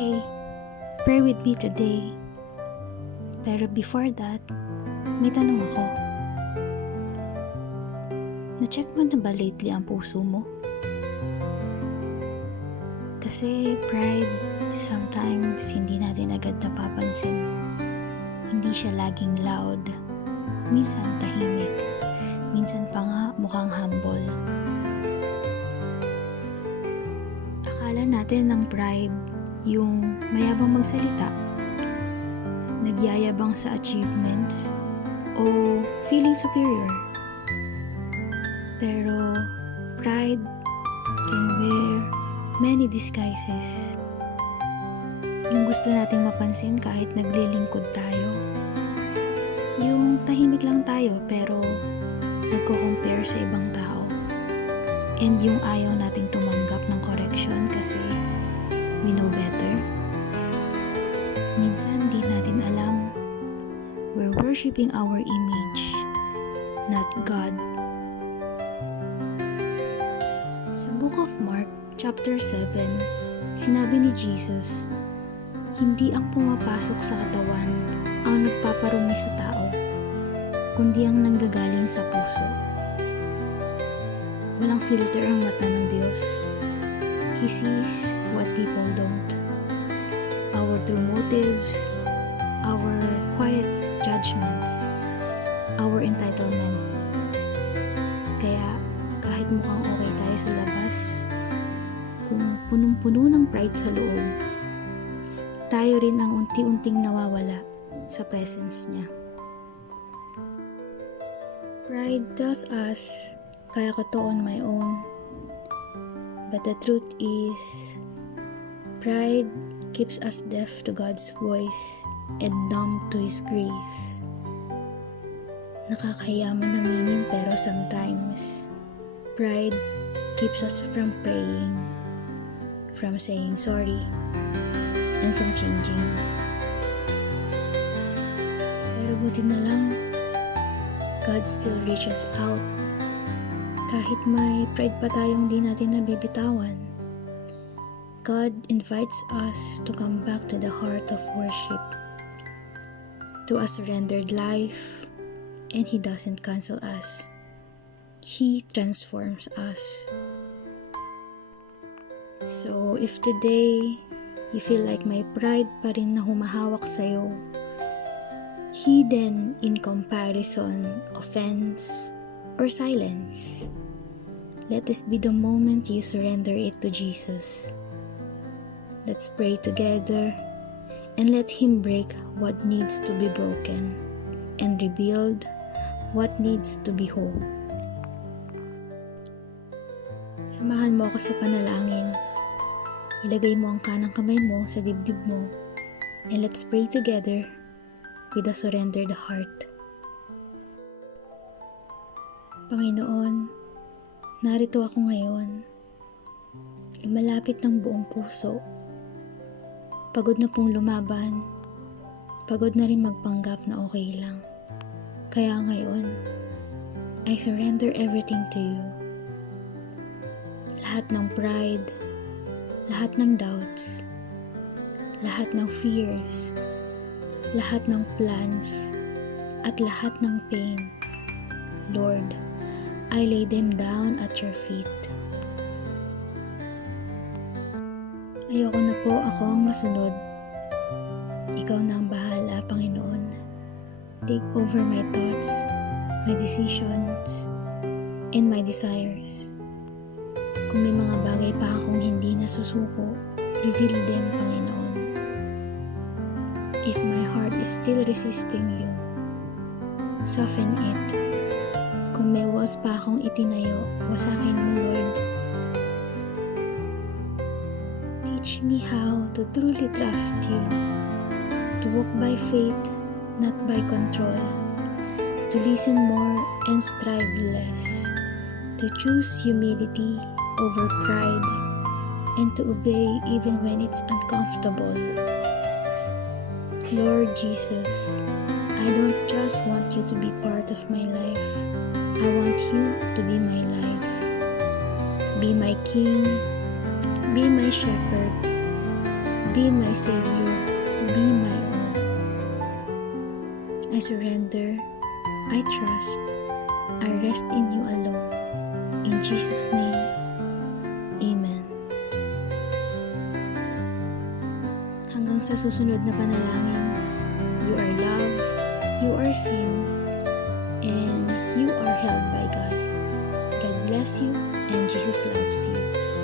Hey, pray with me today. Pero before that, may tanong ako. Na-check mo na ba lately ang puso mo? Kasi pride, sometimes hindi natin agad napapansin. Hindi siya laging loud. Minsan tahimik. Minsan pa nga mukhang humble. Akala natin ng pride yung mayabang magsalita, nagyayabang sa achievements, o feeling superior. Pero pride can wear many disguises. Yung gusto nating mapansin kahit naglilingkod tayo. Yung tahimik lang tayo pero nagko-compare sa ibang tao. And yung ayaw nating tumanggap ng correction kasi we know better. Minsan di natin alam we're worshiping our image, not God. Sa Book of Mark, chapter 7, sinabi ni Jesus, hindi ang pumapasok sa katawan ang nagpaparumi sa tao, kundi ang nanggagaling sa puso. Walang filter ang mata ng Diyos. He sees what people don't. Our true motives, our quiet judgments, our entitlement. Kaya kahit mukhang okay tayo sa labas, kung punong-puno ng pride sa loob, tayo rin ang unti-unting nawawala sa presence niya. Pride tells us, kaya ko to on my own. But the truth is, pride keeps us deaf to God's voice and numb to His grace. Nakakahiya man aminin pero sometimes, pride keeps us from praying, from saying sorry, and from changing. Pero buti na lang, God still reaches out. Kahit may pride pa tayong di natin nabibitawan, God invites us to come back to the heart of worship, to a surrendered life, and He doesn't cancel us. He transforms us. So if today you feel like may pride pa rin na humahawak sa'yo, hidden in comparison, offense, or silence, let this be the moment you surrender it to Jesus. Let's pray together and let Him break what needs to be broken and rebuild what needs to be whole. Samahan mo ako sa panalangin. Ilagay mo ang kanang kamay mo sa dibdib mo and let's pray together with a surrendered heart. Panginoon, narito ako ngayon. Lumalapit ng buong puso. Pagod na pong lumaban. Pagod na rin magpanggap na okay lang. Kaya ngayon, I surrender everything to you. Lahat ng pride, lahat ng doubts, lahat ng fears, lahat ng plans, at lahat ng pain. Lord, I lay them down at your feet. Ayoko na po ako ang masunod. Ikaw na ang bahala, Panginoon. Take over my thoughts, my decisions, and my desires. Kung may mga bagay pa akong hindi nasusuko, reveal them, Panginoon. If my heart is still resisting you, soften it. Kung may walls pa akong itinayo, wasakin mo, Lord. Teach me how to truly trust you, to walk by faith, not by control, to listen more and strive less, to choose humility over pride, and to obey even when it's uncomfortable. Lord Jesus, I don't just want you to be part of my life. I want you to be my life. Be my King, be my Shepherd, Be my Savior, be my all. I surrender, I trust, I rest in you alone. In Jesus' name, Amen. Hanggang sa susunod na panalangin, you are loved, you are seen, and you are held by God. God bless you, and Jesus loves you.